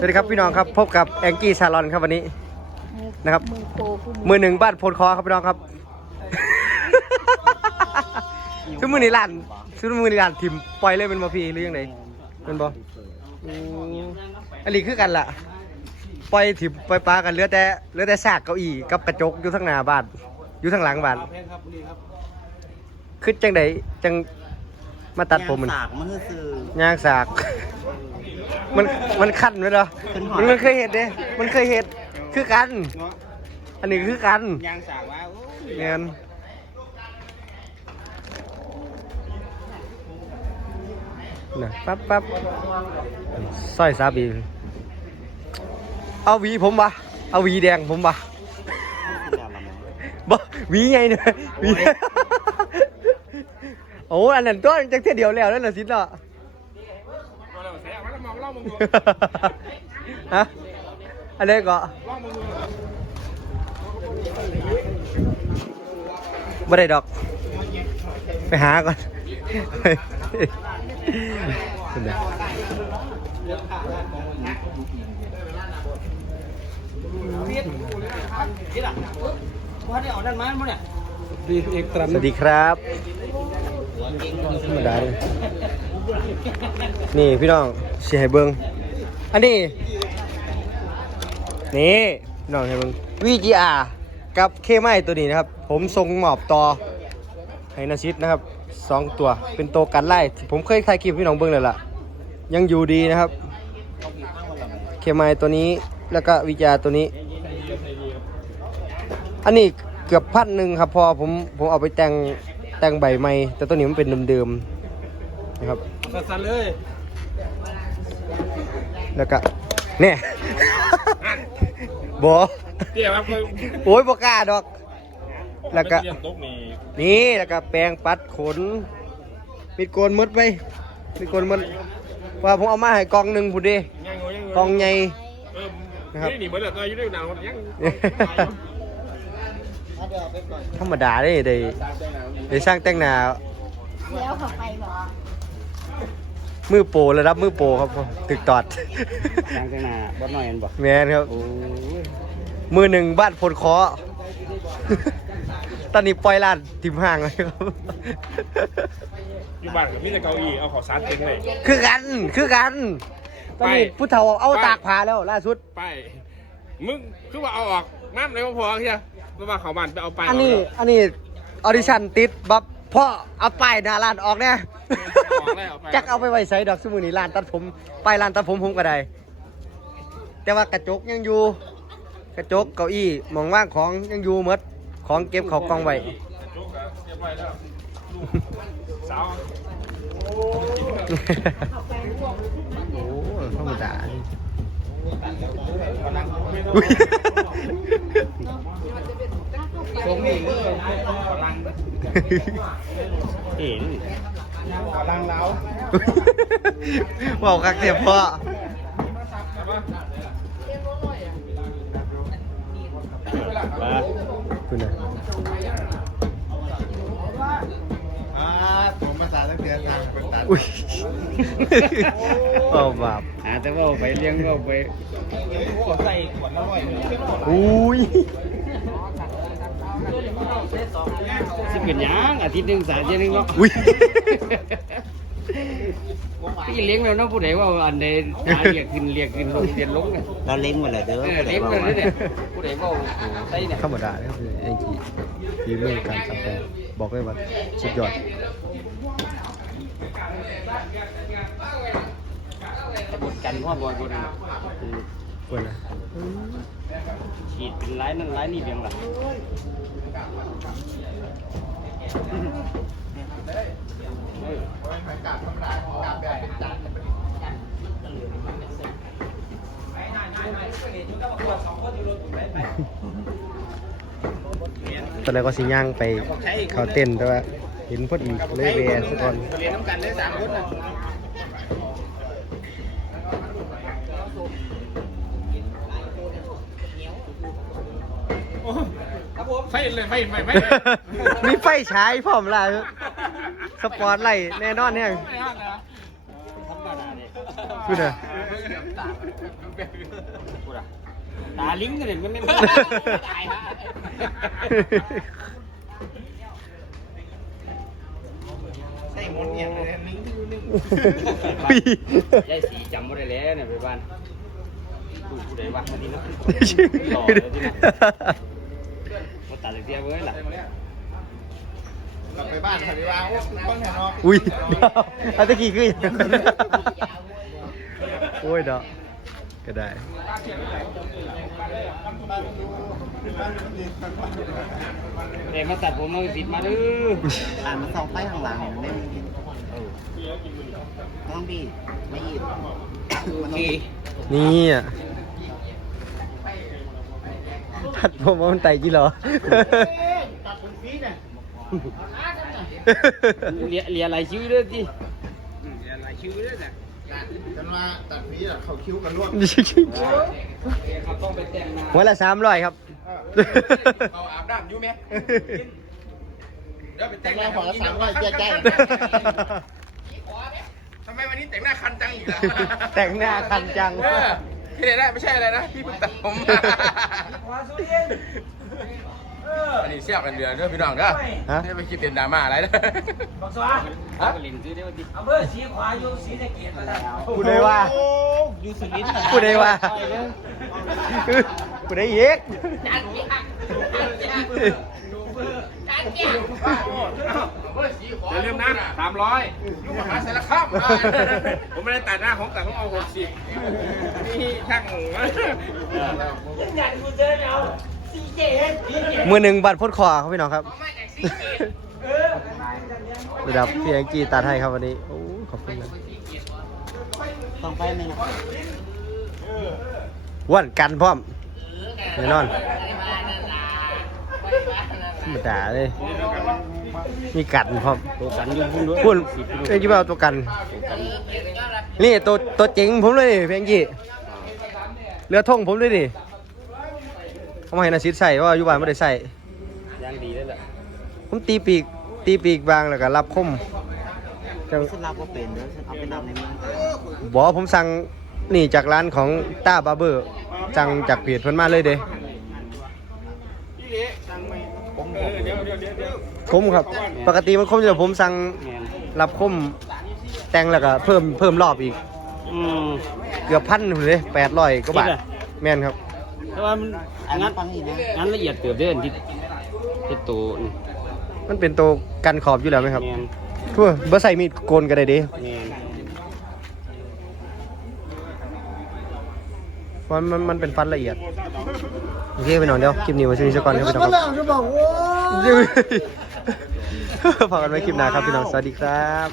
สวัสดีครับพี่น้องครับพบกับแองกี้ซาลอนครับวันนี้นะครับ มือโปกูมือหนึ่งบ้านโพนคอครับพี่น้องครับซื้อมือนี่ร้านซื้อมือนี่ร้านทิมปล่อยเลยเป็นมาพีหรือยังไงเป็นบ่อืมอันนี้คือกันล่ะปล่อยทิมปล่อยปลากันเหลือแต่เหลือแต่ซากเก้าอี้กับกระจกอยู่ทั้งหน้าบ้านอยู่ทั้งหลังบ้านเพลงครับนี่ครับคือจังไดจังมาตัดผมมันสากมันคือซื้อย่างสาก มันมันขั้นไหมเนาะมันมันเคยเห็นเด้มันเคยเห็นคือกัน เนาะอันนี้คือกันยางสากว่าโอ้ยเงี้ยนะปั๊บปั๊บสร้อยซาบีเอาหวีผมปะเอาหวีแดงผมปะบ่หวีไงเนี่ยหวี โอ้อันนั้นตัวจังเท่ยเดียวแล้วนั่นน่ะสิเนาะ ฮะอันนี้ก็ไม่ได้ดอก ไปหาก่อนคุณเด้อว่าได้ออกด้านไม้มั้งเนี่ยสวัสดีครับธรรมดาเลย นี่พี่น้องเสียให้เบิ้งอันนี้ นี่พี่น้องให้เบิ้ง VGR กับเคไม้ตัวนี้นะครับ ผมส่งหมอบต่อให้นาชิตนะครับสองตัวเป็นตัวกันไล่ผมเคยถ่ายคลิปพี่น้องเบิ้งเลยล่ะ ยังอยู่ดีนะครับ เคไม้ตัวนี้แล้วก็วิจาตัวนี้ อันนี้เกือบพันหนึ่งครับพอผมผมเอาไปแต่งแต่งใบใหม่แต่ตัวนี้มันเป็นเดิมๆนะครับ สั่นเลยแล้วก็เนี่ย บอเดี๋ยวครับโอ้ยบกล้าดอก แล้วก็ เรียนตุ๊กนี่นี่แล้วก็แปรงปัดขน มีดโกนหมดไปมีดโกนหมดว่าผมเอามาให้กองหนึ่งพูดดิยังงยังกองใหญ่ เออนะครับ นี่หนีเหมือนแต่ตัวอยู่ด้วยหนาวยังธรรมดาได้ได้ได้สร้างแต่งหน้า แล้วเขาไปบอก มือโปรระดับมือโปรครับผมตึกตอด ทางข้างหน้าบ่หน่อยเห็นบ่แมนครับ โอ้ยมือหนึ่งบ้านพลคอ ตอนนี้ปล่อยลานทิมห่างเลยครับ อยู่บ้านกับมีแต่เก้าอี้เอาขอซาดเต็งเลย คือกัน คือกัน ตอนนี้ไป ผู้เฒ่าเอาไปตากผ้าแล้วล่าสุด ไปมึงคือว่าเอาออกน้ำเลยพอเฮียเพราะว่าเขาบ้านไปเอาไปอันนี้อันนี้ออดิชั่นติดบับพ่อเอาป้ายหน้าร้านออกเนี่ย จักเอาไปไว้ใส่ดอกสมุนี่ร้านตัดผมป้ายร้านตัดผมผมก็ได้ แต่ว่ากระจกยังอยู่ กระจกเก้าอี้หมองว่างของยังอยู่หมดของเก็บเขากองไว้จุกอะเรียบร้อยแล้วสาวโอ้ธรรมดาอุ๊ยทรงนี่มือพลังเห็นพ ลังแล้วบอกคักเสียพ่อคุณน่ะอ่าผมภาษาตั้งแต่ทางเป็นตัดอุ้ยเบาบาปอ่าแต่ว่าไปเลี้ยงก็ไปใส่ขวดละร้อยอุ้ย สิเป็นหยังอาทิตย์หนึงสายเดือนหนึงเนาะอุ้ย พี่เลี้ยงแล้วเนาะผู้ใดว่าอันใดหาเรียกขึ้นเรียกขึ้นลงเรียนลงเนี่ยเราเล้งหมดเลยเด้อเออเลี้ยงแล้วเนี่ยผู้ใดว่าใส่เนี่ยธรรมดาเนี่ยคือเองที่ฝีมือการสับแปลงบอกเลยว่าสุดยอดกันพ่อบอยคนนึง ควรนะฉีดเป็นร้ายนั่นร้ายนี่เพียงละตอนแรกก็สิย่างไปเขาเต้นแต่ว่าเห็นพอดีเลยเวียนสักก่อนเรียนน้ำกันเลยสามคนนะ ไฟเลยไฟไฟไฟมีไฟฉายพร้อมล่ะสปอร์ตไลท์แน่นอนเนี่ยธรรมดาเนี่ยคุณน่ะพูดอะตาลิงกันเลยไม่ไม่ไม่ตายฮะใช่หมดเนี่ยเลยลิงที่อยู่นี่ปียายสีจำไม่ได้แล้วเนี่ยไปบ้านดูผู้ใดวะมาดีเนาะชื่อหล่อเลยที่นะมา ตัดเสียเว้ยล่ะกลับไปบ้านเขาดีว่าโอ้ต้นแถวนอกอุ้ยเดี๋ยวเอาตะกี้คืออย่างนั้นโอ้ยเนาะก็ได้ เด็กมาตัดผมมาสิทธิ์มาดื้ออ่านมาสองไปข้างหลังไม่มีต้องบีไม่หยิบโอเคนี่อะ ตัดผมว่ามันไต่กี่หรอเลียเลียอะไรชิวด้วยดิเลียอะไรชิวด้วยนะกันว่าตัดนี้เขาคิ้วกันร่วมเขาต้องไปแต่งหน้าหัวละสามร้อยครับเขาอาบน้ำอยู่ไหมเดี๋ยวไปแต่แต่งหแม่น้าขอละสามร้อยเจ๊ใจทำไมวันนี้แต่งหน้าคันจังอีกล่ะแต่งหน้าคันจัง เออที่ไหนได้ไม่ใช่อะไรนะ พี่เพิ่งตัดผมอันนี้เสียบกันเดือนเด้อพี่น้องเด้อฮะ นี่ไปคิดเป็นดราม่าอะไรเด้อบอกสวะเขาก็ลินซื้อได้ว่าดิกูได้ว่ายูสุรินกูได้ว่ากูได้เย็ก อย่าลืมนะสามร้อยลูกมหาสารคามผมไม่ได้ตัดหน้าผมตัดต้องเอาหกสิบนี่ช่างมือหนึ่งบัตรพดคอครับพี่น้องครับระดับพี่แองกี้ตัดให้ครับวันนี้โอ้ขอบคุณนะต้องไปไหมนะอ้วนกันพร้อมแน่นอนธ รรมดาเลย มีกัดพร้อมตัวกันอยู่พุ่นด้วยคุณเอ็งกี้เอาตัวกัน นี่ตัวตัวเจ๋งผมเลยนี่พี่แองกี้เรือท่งผมด้วยดิเขามาให้นาซิดใส่ว่าอยู่บ้านไม่ได้ใส่ยังดีแล้วแหละผมตีปีกตีปีกบางแล้วก็รับคมจังฉันรับว่าเป็นเดี๋ยวฉันเอาไปนำในเมืองแต่บอกว่าผมสั่งนี่จากร้านของต้าบาร์เบอร์สั่งจากเพจเพิ่นมาเลยเด้ คมครับ ปกติมันคมอยู่ผมสั่งรับคมแต่งแล้วก็เพิ่มเพิ่มรอบอีก อืมเกือบพันเลยแปดร้อยกว่าบาทแม่นครับ แต่ว่ามันงั้นั้นนฟังอีกนะงั้นละเอียดเติบเด้อนที่ที่ตัวนี่มันเป็นตัวกันขอบอยู่แล้วไหมครับแมนทั่วบ่ใส่มีดโกนก็ได้เด้แมน เพราะมันมันเป็นฟันละเอียดโอเคไปหน่อยเดียวคลิปนี้ไว้ช่วนี้สักก่อนครับพี่น้องครับจะบอกว่า พอกันไว้คลิปหน้าครับพี่น้องสวัสดีครับ